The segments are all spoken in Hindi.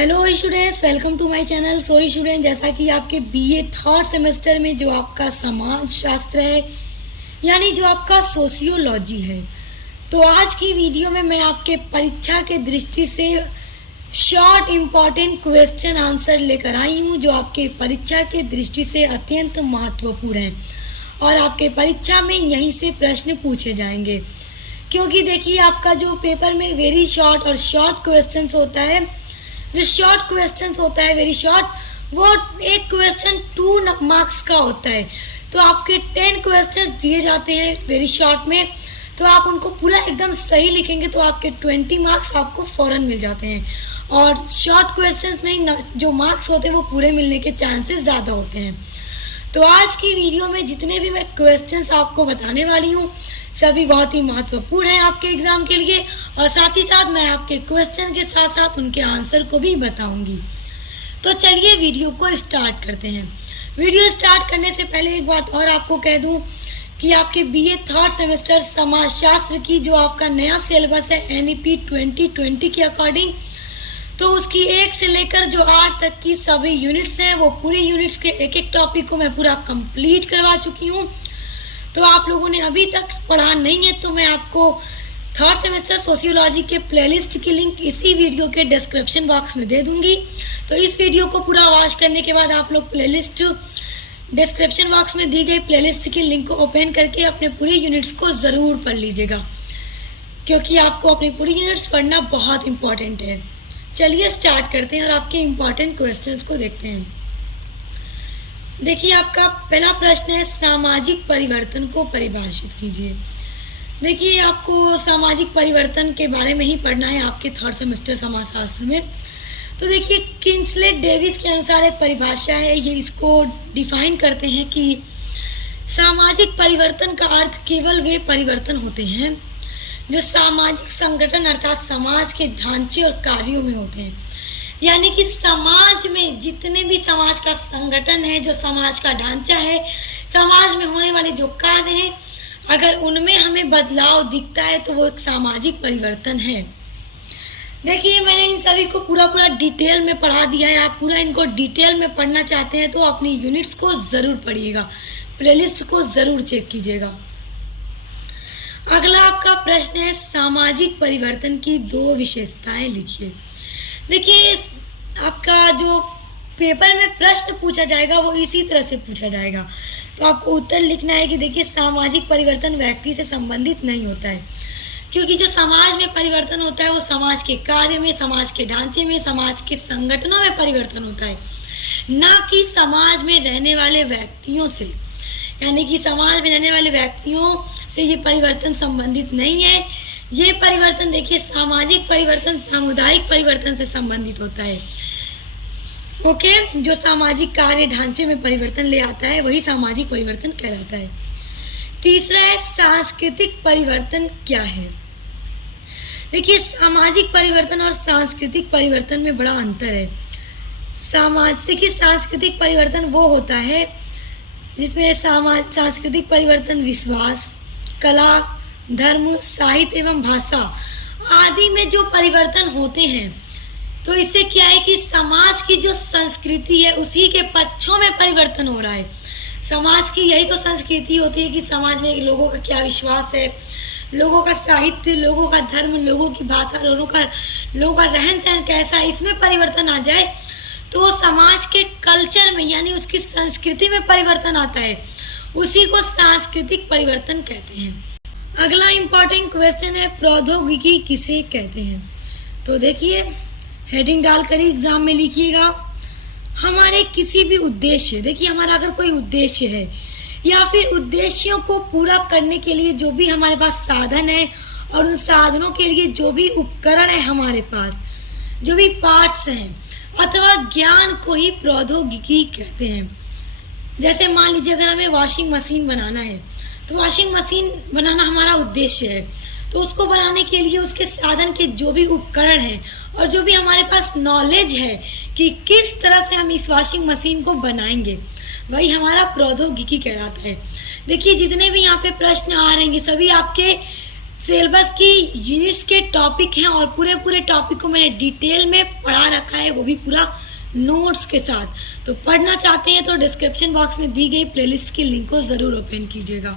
Hello students, welcome to my channel. So student, जैसा कि आपके बीए थर्ड सेमेस्टर में जो आपका समाज शास्त्र है यानी जो आपका सोशियोलॉजी है, तो आज की वीडियो में मैं आपके परीक्षा के दृष्टि से शॉर्ट इम्पॉर्टेंट क्वेश्चन आंसर लेकर आई हूँ जो आपके परीक्षा के दृष्टि से अत्यंत महत्वपूर्ण है और आपके परीक्षा में यहीं से प्रश्न पूछे जाएंगे। क्योंकि देखिए, आपका जो पेपर में वेरी शॉर्ट और शॉर्ट क्वेश्चंस होता है, जो शॉर्ट क्वेश्चंस होता है वेरी शॉर्ट, वो एक क्वेश्चन 2 मार्क्स का होता है। तो आपके 10 क्वेश्चंस दिए जाते हैं वेरी शॉर्ट में, तो आप उनको पूरा एकदम सही लिखेंगे तो आपके 20 मार्क्स आपको फौरन मिल जाते हैं। और शॉर्ट क्वेश्चंस में जो मार्क्स होते हैं वो पूरे मिलने के चांसेस ज़्यादा होते हैं। तो आज की वीडियो में जितने भी मैं क्वेश्चंस आपको बताने वाली हूँ सभी बहुत ही महत्वपूर्ण है आपके एग्जाम के लिए, और साथ ही साथ मैं आपके क्वेश्चन के साथ साथ उनके आंसर को भी बताऊंगी। तो चलिए वीडियो को स्टार्ट करते हैं। वीडियो स्टार्ट करने से पहले एक बात और आपको कह दूं कि आपके बीए थर्ड सेमेस्टर समाजशास्त्र की जो आपका नया सिलेबस है एनईपी 2020 के अकॉर्डिंग, तो उसकी 1 से लेकर जो 8 तक की सभी यूनिट्स हैं वो पूरी यूनिट्स के एक एक टॉपिक को मैं पूरा कंप्लीट करवा चुकी हूँ। तो आप लोगों ने अभी तक पढ़ा नहीं है तो मैं आपको थर्ड सेमेस्टर सोशियोलॉजी के प्लेलिस्ट की लिंक इसी वीडियो के डिस्क्रिप्शन बॉक्स में दे दूंगी। तो इस वीडियो को पूरा वॉच करने के बाद आप लोग प्लेलिस्ट डिस्क्रिप्शन बॉक्स में दी गई प्लेलिस्ट की लिंक को ओपन करके अपने पूरी यूनिट्स को जरूर पढ़ लीजिएगा, क्योंकि आपको अपनी पूरी यूनिट्स पढ़ना बहुत इंपॉर्टेंट है। चलिए स्टार्ट करते हैं और आपके इम्पोर्टेंट क्वेश्चंस को देखते हैं। देखिए, आपका पहला प्रश्न है सामाजिक परिवर्तन को परिभाषित कीजिए। देखिए, आपको सामाजिक परिवर्तन के बारे में ही पढ़ना है आपके थर्ड सेमेस्टर समाजशास्त्र में। तो देखिए, किंग्सले डेविस के अनुसार एक परिभाषा है, ये इसको डिफाइन करते हैं कि सामाजिक परिवर्तन का अर्थ केवल वे परिवर्तन होते हैं जो सामाजिक संगठन अर्थात समाज के ढांचे और कार्यों में होते हैं। यानी कि समाज में जितने भी समाज का संगठन है, जो समाज का ढांचा है, समाज में होने वाले जो कार्य हैं, अगर उनमें हमें बदलाव दिखता है तो वो एक सामाजिक परिवर्तन है। देखिए, मैंने इन सभी को पूरा डिटेल में पढ़ा दिया है। आप पूरा इनको डिटेल में पढ़ना चाहते हैं तो अपनी यूनिट्स को जरूर पढ़िएगा, प्लेलिस्ट को जरूर चेक कीजिएगा। अगला आपका प्रश्न है सामाजिक परिवर्तन की 2 विशेषताएं लिखिए। देखिए, आपका जो पेपर में प्रश्न पूछा जाएगा वो इसी तरह से पूछा जाएगा, तो आपको उत्तर लिखना है कि देखिए, सामाजिक परिवर्तन व्यक्ति से संबंधित नहीं होता है, क्योंकि जो समाज में परिवर्तन होता है वो समाज के कार्य में, समाज के ढांचे में, समाज के संगठनों में परिवर्तन होता है, ना कि समाज में रहने वाले व्यक्तियों से। यानी कि समाज में रहने वाले व्यक्तियों से ये परिवर्तन संबंधित नहीं है। ये परिवर्तन देखिए, सामाजिक परिवर्तन सामुदायिक परिवर्तन से संबंधित होता है। ओके, जो सामाजिक कार्य ढांचे में परिवर्तन ले आता है वही सामाजिक परिवर्तन कहलाता है। तीसरा है सांस्कृतिक परिवर्तन क्या है। देखिए, सामाजिक परिवर्तन और सांस्कृतिक परिवर्तन में बड़ा अंतर है। सांस्कृतिक परिवर्तन वो होता है जिसमें सांस्कृतिक परिवर्तन विश्वास, कला, धर्म, साहित्य एवं भाषा आदि में जो परिवर्तन होते हैं, तो इससे क्या है कि समाज की जो संस्कृति है उसी के पक्षों में परिवर्तन हो रहा है। समाज की यही तो संस्कृति होती है कि समाज में लोगों का क्या विश्वास है, लोगों का साहित्य, लोगों का धर्म, लोगों की भाषा, लोगों का रहन सहन कैसा है, इसमें परिवर्तन आ जाए तो वो समाज के कल्चर में यानी उसकी संस्कृति में परिवर्तन आता है, उसी को सांस्कृतिक परिवर्तन कहते हैं। अगला इंपॉर्टेंट क्वेश्चन है प्रौद्योगिकी किसे कहते हैं। तो देखिए, हेडिंग डालकर ही एग्जाम में लिखिएगा। हमारे किसी भी उद्देश्य, देखिए हमारा अगर कोई उद्देश्य है या फिर उद्देश्यों को पूरा करने के लिए जो भी हमारे पास साधन है और उन साधनों के लिए जो भी उपकरण है हमारे पास, जो भी पार्ट्स हैं अथवा ज्ञान को ही प्रौद्योगिकी कहते हैं। जैसे मान लीजिए, अगर हमें वॉशिंग मशीन बनाना है तो वॉशिंग मशीन बनाना हमारा उद्देश्य है, तो उसको बनाने के लिए उसके साधन के जो भी उपकरण हैं और जो भी हमारे पास नॉलेज है कि किस तरह से हम इस वॉशिंग मशीन को बनाएंगे, वही हमारा प्रौद्योगिकी कहलाता है। देखिए, जितने भी यहाँ पे प्रश्न आ रहे हैं सभी आपके सिलेबस की यूनिट्स के टॉपिक हैं और पूरे टॉपिक को मैंने डिटेल में पढ़ा रखा है, वो भी पूरा नोट्स के साथ। तो पढ़ना चाहते हैं तो डिस्क्रिप्शन बॉक्स में दी गई प्लेलिस्ट की लिंक को जरूर ओपन कीजिएगा।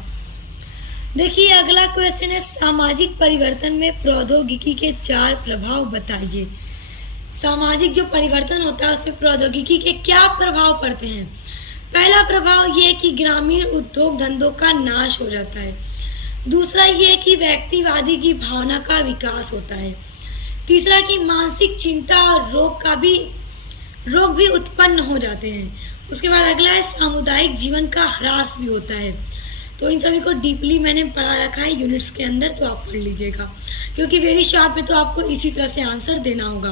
देखिए अगला क्वेश्चन है, सामाजिक परिवर्तन में प्रौद्योगिकी के 4 प्रभाव बताइए। सामाजिक जो परिवर्तन होता है उसमें प्रौद्योगिकी के क्या प्रभाव पड़ते हैं। पहला प्रभाव ये है कि ग्रामीण उद्योग धंधों का नाश हो जाता है। दूसरा ये है कि व्यक्तिवादी की भावना का विकास होता है। तीसरा कि मानसिक चिंता और रोग भी उत्पन्न हो जाते हैं। उसके बाद अगला है सामुदायिक जीवन का ह्रास भी होता है। तो इन सभी को डीपली मैंने पढ़ा रखा है यूनिट्स के अंदर, तो आप पढ़ लीजिएगा, क्योंकि वेरी शॉर्ट में तो आपको इसी तरह से आंसर देना होगा।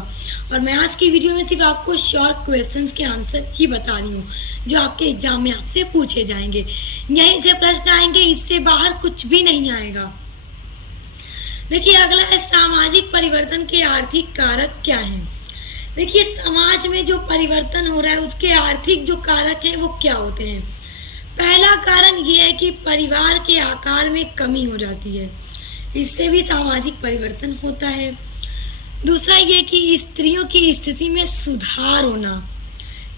और मैं आज की वीडियो में सिर्फ आपको शॉर्ट क्वेश्चंस के आंसर ही बता रही हूँ जो आपके एग्जाम में आपसे पूछे जाएंगे। यहीं से प्रश्न आएंगे, इससे बाहर कुछ भी नहीं आएगा। देखिए अगला है सामाजिक परिवर्तन के आर्थिक कारक क्या है। देखिए समाज में जो परिवर्तन हो रहा है उसके आर्थिक जो कारक हैं वो क्या होते हैं। पहला कारण ये है कि परिवार के आकार में कमी हो जाती है, इससे भी सामाजिक परिवर्तन होता है। दूसरा ये कि स्त्रियों की स्थिति में सुधार होना।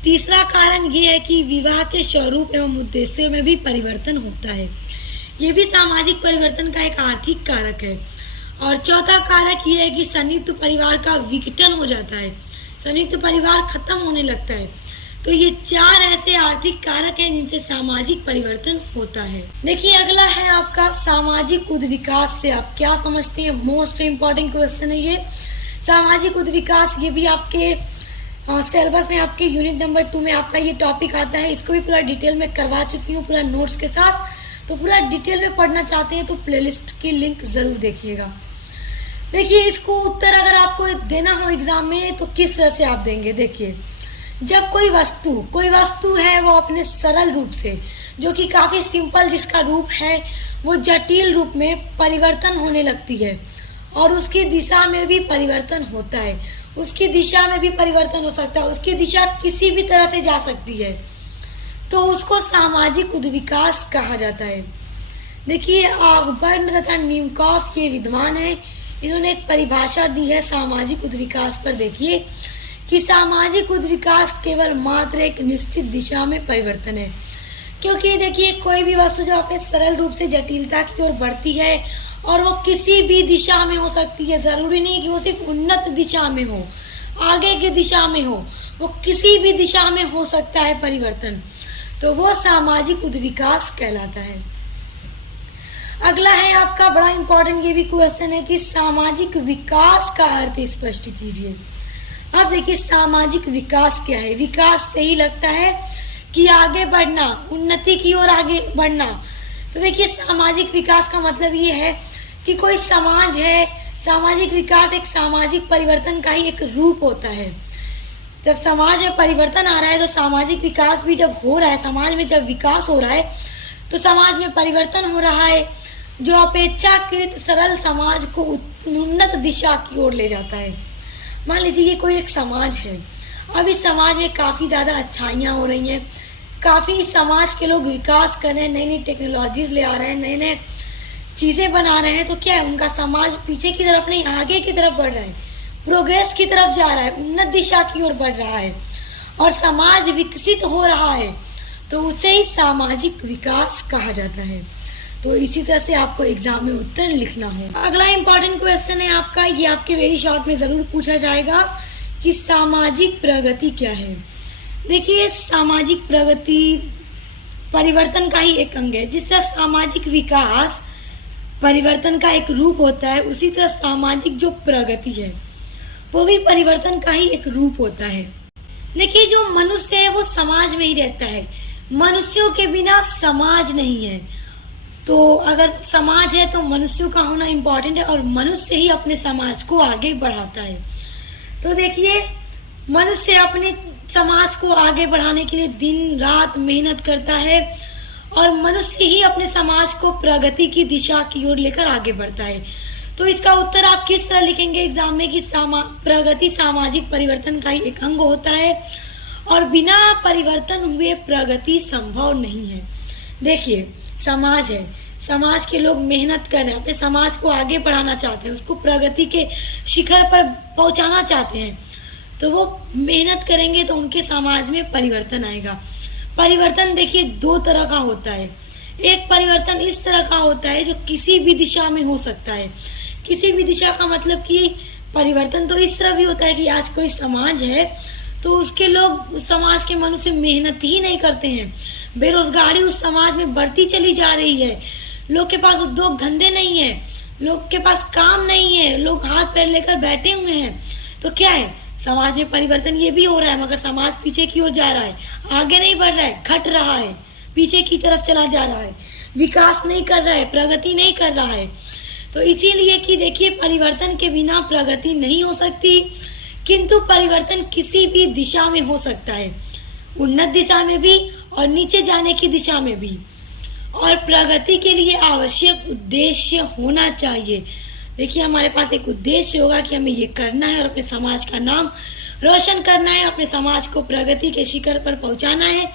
तीसरा कारण ये है कि विवाह के स्वरूप एवं उद्देश्यों में भी परिवर्तन होता है, ये भी सामाजिक परिवर्तन का एक आर्थिक कारक है। और चौथा कारक ये है कि संयुक्त परिवार का विघटन हो जाता है, संयुक्त परिवार खत्म होने लगता है। तो ये 4 ऐसे आर्थिक कारक हैं जिनसे सामाजिक परिवर्तन होता है। देखिए अगला है आपका सामाजिक उद्विकास से आप क्या समझते हैं। मोस्ट इम्पोर्टेंट क्वेश्चन है ये। सामाजिक उद्विकास ये भी आपके सिलेबस में आपके यूनिट नंबर 2 में आपका ये टॉपिक आता है। इसको भी पूरा डिटेल में करवा चुकी हूँ, पूरा नोट्स के साथ। तो पूरा डिटेल में पढ़ना चाहते हैं तो प्लेलिस्ट की लिंक जरूर देखिएगा। देखिए इसको उत्तर अगर आपको देना हो एग्जाम में तो किस तरह से आप देंगे। देखिए जब कोई वस्तु है वो अपने सरल रूप से, जो कि काफी सिंपल जिसका रूप है, वो जटिल रूप में परिवर्तन होने लगती है और उसकी दिशा में भी परिवर्तन होता है। उसकी दिशा में भी परिवर्तन हो सकता है, उसकी दिशा किसी भी तरह से जा सकती है, तो उसको सामाजिक उद्विकास कहा जाता है। देखिए बर्न तथा निमकॉफ ये विद्वान है, इन्होंने एक परिभाषा दी है सामाजिक उद्विकास पर। देखिए कि सामाजिक उद्विकास केवल मात्र एक निश्चित दिशा में परिवर्तन है। क्योंकि देखिए कोई भी वस्तु जो अपने सरल रूप से जटिलता की ओर बढ़ती है और वो किसी भी दिशा में हो सकती है, जरूरी नहीं कि वो सिर्फ उन्नत दिशा में हो, आगे की दिशा में हो, वो किसी भी दिशा में हो सकता है परिवर्तन, तो वो सामाजिक उद्विकास कहलाता है। अगला है आपका बड़ा इंपॉर्टेंट ये भी क्वेश्चन है कि सामाजिक विकास का अर्थ स्पष्ट कीजिए। अब देखिए सामाजिक विकास क्या है। विकास से ही लगता है कि आगे बढ़ना, उन्नति की ओर आगे बढ़ना। तो देखिए सामाजिक विकास का मतलब ये है कि कोई समाज है, सामाजिक विकास एक सामाजिक परिवर्तन का ही एक रूप होता है। जब समाज में परिवर्तन आ रहा है तो सामाजिक विकास भी जब हो रहा है, समाज में जब विकास हो रहा है तो समाज में परिवर्तन हो रहा है, जो अपेक्षाकृत सरल समाज को उन्नत दिशा की ओर ले जाता है। मान लीजिए ये कोई एक समाज है, अब इस समाज में काफी ज्यादा अच्छाइयाँ हो रही हैं, काफी समाज के लोग विकास कर रहे हैं, नई नई टेक्नोलॉजीज ले आ रहे हैं, नए नए चीजें बना रहे हैं। तो क्या है, उनका समाज पीछे की तरफ नहीं आगे की तरफ बढ़ रहा है, प्रोग्रेस की तरफ जा रहा है, उन्नत दिशा की ओर बढ़ रहा है और समाज विकसित हो रहा है, तो उसे ही सामाजिक विकास कहा जाता है। तो इसी तरह से आपको एग्जाम में उत्तर लिखना है। अगला इंपॉर्टेंट क्वेश्चन है आपका, ये आपके वेरी शॉर्ट में जरूर पूछा जाएगा कि सामाजिक प्रगति क्या है। देखिए सामाजिक प्रगति परिवर्तन का ही एक अंग है। जिस तरह सामाजिक विकास परिवर्तन का एक रूप होता है, उसी तरह सामाजिक जो प्रगति है वो भी परिवर्तन का ही एक रूप होता है। देखिए जो मनुष्य है वो समाज में ही रहता है, मनुष्यों के बिना समाज नहीं है। तो अगर समाज है तो मनुष्यों का होना इम्पोर्टेंट है और मनुष्य ही अपने समाज को आगे बढ़ाता है। तो देखिए मनुष्य अपने समाज को आगे बढ़ाने के लिए दिन रात मेहनत करता है और मनुष्य ही अपने समाज को प्रगति की दिशा की ओर लेकर आगे बढ़ता है। तो इसका उत्तर आप किस तरह लिखेंगे एग्जाम में कि प्रगति सामाजिक परिवर्तन का ही एक अंग होता है और बिना परिवर्तन हुए प्रगति संभव नहीं है। देखिए समाज है, समाज के लोग मेहनत कर रहे हैं, अपने समाज को आगे बढ़ाना चाहते हैं, उसको प्रगति के शिखर पर पहुंचाना चाहते हैं, तो वो मेहनत करेंगे तो उनके समाज में परिवर्तन आएगा। परिवर्तन देखिए दो तरह का होता है। एक परिवर्तन इस तरह का होता है जो किसी भी दिशा में हो सकता है। किसी भी दिशा का मतलब कि परिवर्तन तो इस तरह भी होता है कि आज कोई समाज है तो उसके लोग, उस समाज के मनुष्य मेहनत ही नहीं करते हैं, बेरोजगारी उस समाज में बढ़ती चली जा रही है, लोग के पास उद्योग धंधे नहीं है, लोग के पास काम नहीं है, लोग हाथ पैर लेकर बैठे हुए हैं, तो क्या है, समाज में परिवर्तन ये भी हो रहा है, मगर समाज पीछे की ओर जा रहा है, आगे नहीं बढ़ रहा है, घट रहा है, पीछे की तरफ चला जा रहा है, विकास नहीं कर रहा है, प्रगति नहीं कर रहा है। तो इसीलिए कि देखिए परिवर्तन के बिना प्रगति नहीं हो सकती, किंतु परिवर्तन किसी भी दिशा में हो सकता है, उन्नत दिशा में भी और नीचे जाने की दिशा में भी। और प्रगति के लिए आवश्यक उद्देश्य होना चाहिए। देखिए हमारे पास एक उद्देश्य होगा कि हमें ये करना है और अपने समाज का नाम रोशन करना है, अपने समाज को प्रगति के शिखर पर पहुंचाना है,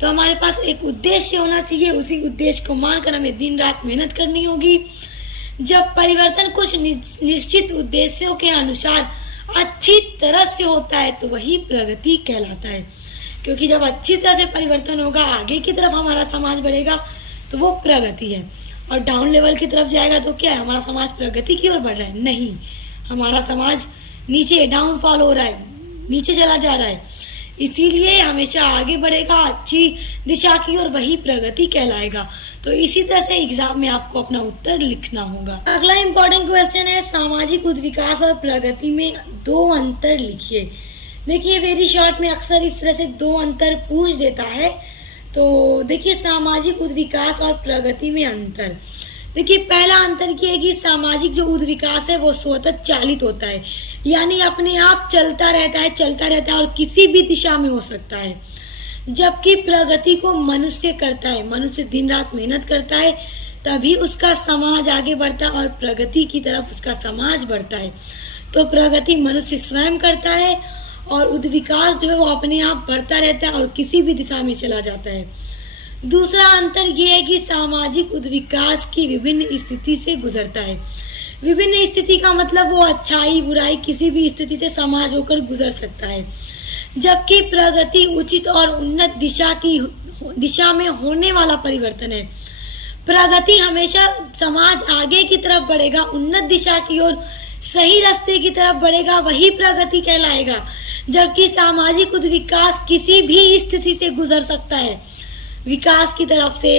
तो हमारे पास एक उद्देश्य होना चाहिए। उसी उद्देश्य को मानकर हमें दिन रात मेहनत करनी होगी। जब परिवर्तन कुछ निश्चित उद्देश्यों के अनुसार अच्छी तरह से होता है तो वही प्रगति कहलाता है, क्योंकि जब अच्छी तरह से परिवर्तन होगा, आगे की तरफ हमारा समाज बढ़ेगा तो वो प्रगति है। और डाउन लेवल की तरफ जाएगा तो क्या है, हमारा समाज प्रगति की ओर बढ़ रहा है? नहीं, हमारा समाज नीचे डाउनफॉल हो रहा है, नीचे चला जा रहा है। इसीलिए हमेशा आगे बढ़ेगा अच्छी दिशा की ओर, वही प्रगति कहलाएगा। तो इसी तरह से एग्जाम में आपको अपना उत्तर लिखना होगा। अगला इम्पोर्टेंट क्वेश्चन है, सामाजिक उद्विकास और प्रगति में दो अंतर लिखिए। देखिए वेरी शॉर्ट में अक्सर इस तरह से दो अंतर पूछ देता है। तो देखिए सामाजिक उद्विकास और प्रगति में अंतर। देखिए पहला अंतर ये है कि सामाजिक जो उद्विकास है वो स्वतः चालित होता है, यानी अपने आप चलता रहता है और किसी भी दिशा में हो सकता है। जबकि प्रगति को मनुष्य करता है, मनुष्य दिन रात मेहनत करता है तभी उसका समाज आगे बढ़ता है और प्रगति की तरफ उसका समाज बढ़ता है। तो प्रगति मनुष्य स्वयं करता है और उद्विकास जो है वो अपने आप बढ़ता रहता है और किसी भी दिशा में चला जाता है। दूसरा अंतर यह है कि सामाजिक उद्विकास की विभिन्न स्थिति से गुजरता है। विभिन्न स्थिति का मतलब वो अच्छाई बुराई किसी भी स्थिति से समाज होकर गुजर सकता है, जबकि प्रगति उचित और उन्नत दिशा में होने वाला परिवर्तन है। प्रगति हमेशा समाज आगे की तरफ बढ़ेगा, उन्नत दिशा की ओर सही रास्ते की तरफ बढ़ेगा, वही प्रगति कहलाएगा। जबकि सामाजिक उद्विकास किसी भी स्थिति से गुजर सकता है, विकास की तरफ से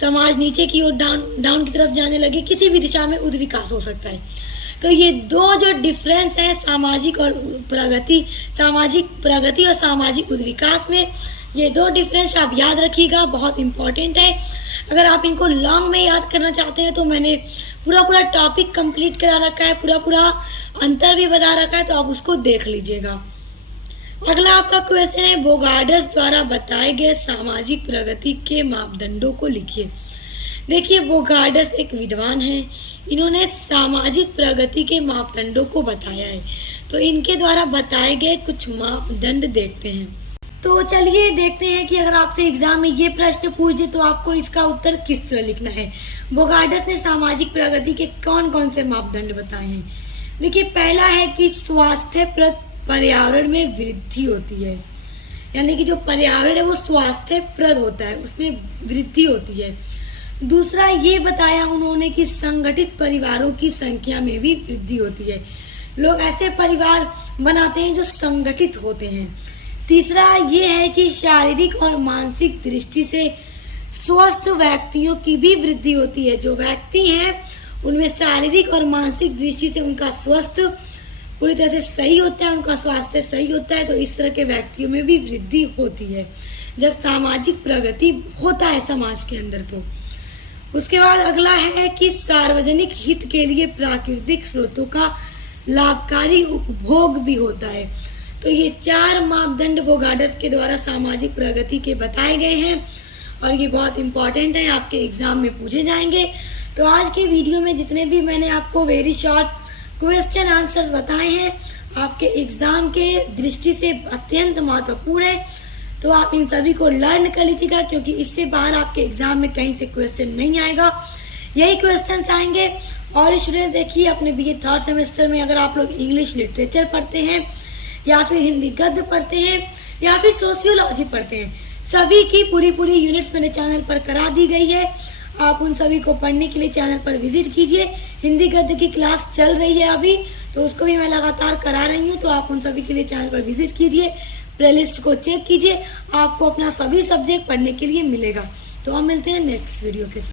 समाज नीचे की ओर डाउन की तरफ जाने लगे, किसी भी दिशा में उद्विकास हो सकता है। तो ये दो जो डिफरेंस है सामाजिक प्रगति और सामाजिक उद्विकास में, ये दो डिफरेंस आप याद रखिएगा, बहुत इंपॉर्टेंट है। अगर आप इनको लॉन्ग में याद करना चाहते हैं तो मैंने पूरा टॉपिक कंप्लीट करा रखा है, पूरा अंतर भी बता रखा है, तो आप उसको देख लीजिएगा। अगला आपका क्वेश्चन है, बोगार्डस द्वारा बताए गए सामाजिक प्रगति के मापदंडों को लिखिए। देखिए बोगार्डस एक विद्वान है, इन्होंने सामाजिक प्रगति के मापदंडों को बताया है। तो इनके द्वारा बताए गए कुछ मापदंड देखते हैं। तो चलिए देखते हैं कि अगर आपसे एग्जाम में ये प्रश्न पूछ दे तो आपको इसका उत्तर किस तरह लिखना है। बोगार्डस ने सामाजिक प्रगति के कौन कौन से मापदंड बताए हैं। देखिए पहला है कि स्वास्थ्यप्रद पर्यावरण में वृद्धि होती है, यानी कि जो पर्यावरण है वो स्वास्थ्यप्रद होता है, उसमें वृद्धि होती है। दूसरा ये बताया उन्होंने कि संगठित परिवारों की संख्या में भी वृद्धि होती है, लोग ऐसे परिवार बनाते हैं जो संगठित होते हैं। तीसरा ये है कि शारीरिक और मानसिक दृष्टि से स्वस्थ व्यक्तियों की भी वृद्धि होती है। जो व्यक्ति हैं उनमें शारीरिक और मानसिक दृष्टि से उनका स्वास्थ्य पूरी तरह से सही होता है, उनका स्वास्थ्य सही होता है, तो इस तरह के व्यक्तियों में भी वृद्धि होती है जब सामाजिक प्रगति होता है समाज के अंदर। तो उसके बाद अगला है कि सार्वजनिक हित के लिए प्राकृतिक स्रोतों का लाभकारी उपभोग भी होता है। तो ये 4 मापदंड बोगार्डस के द्वारा सामाजिक प्रगति के बताए गए हैं और ये बहुत इंपॉर्टेंट है, आपके एग्जाम में पूछे जाएंगे। तो आज के वीडियो में जितने भी मैंने आपको वेरी शॉर्ट क्वेश्चन आंसर्स बताए हैं, आपके एग्जाम के दृष्टि से अत्यंत महत्वपूर्ण है। तो आप इन सभी को लर्न कर लीजिएगा, क्योंकि इससे बाहर आपके एग्जाम में कहीं से क्वेश्चन नहीं आएगा, यही क्वेश्चन आएंगे। और स्टूडेंट्स देखिए, अपने बीए थर्ड सेमेस्टर में अगर आप लोग इंग्लिश लिटरेचर पढ़ते हैं या फिर हिंदी गद्य पढ़ते हैं या फिर सोशियोलॉजी पढ़ते हैं, सभी की पूरी यूनिट्स मेरे चैनल पर करा दी गई है। आप उन सभी को पढ़ने के लिए चैनल पर विजिट कीजिए। हिंदी गद्य की क्लास चल रही है अभी, तो उसको भी मैं लगातार करा रही हूँ, तो आप उन सभी के लिए चैनल पर विजिट कीजिए, प्लेलिस्ट को चेक कीजिए, आपको अपना सभी सब्जेक्ट पढ़ने के लिए मिलेगा। तो हम मिलते हैं नेक्स्ट वीडियो के साथ।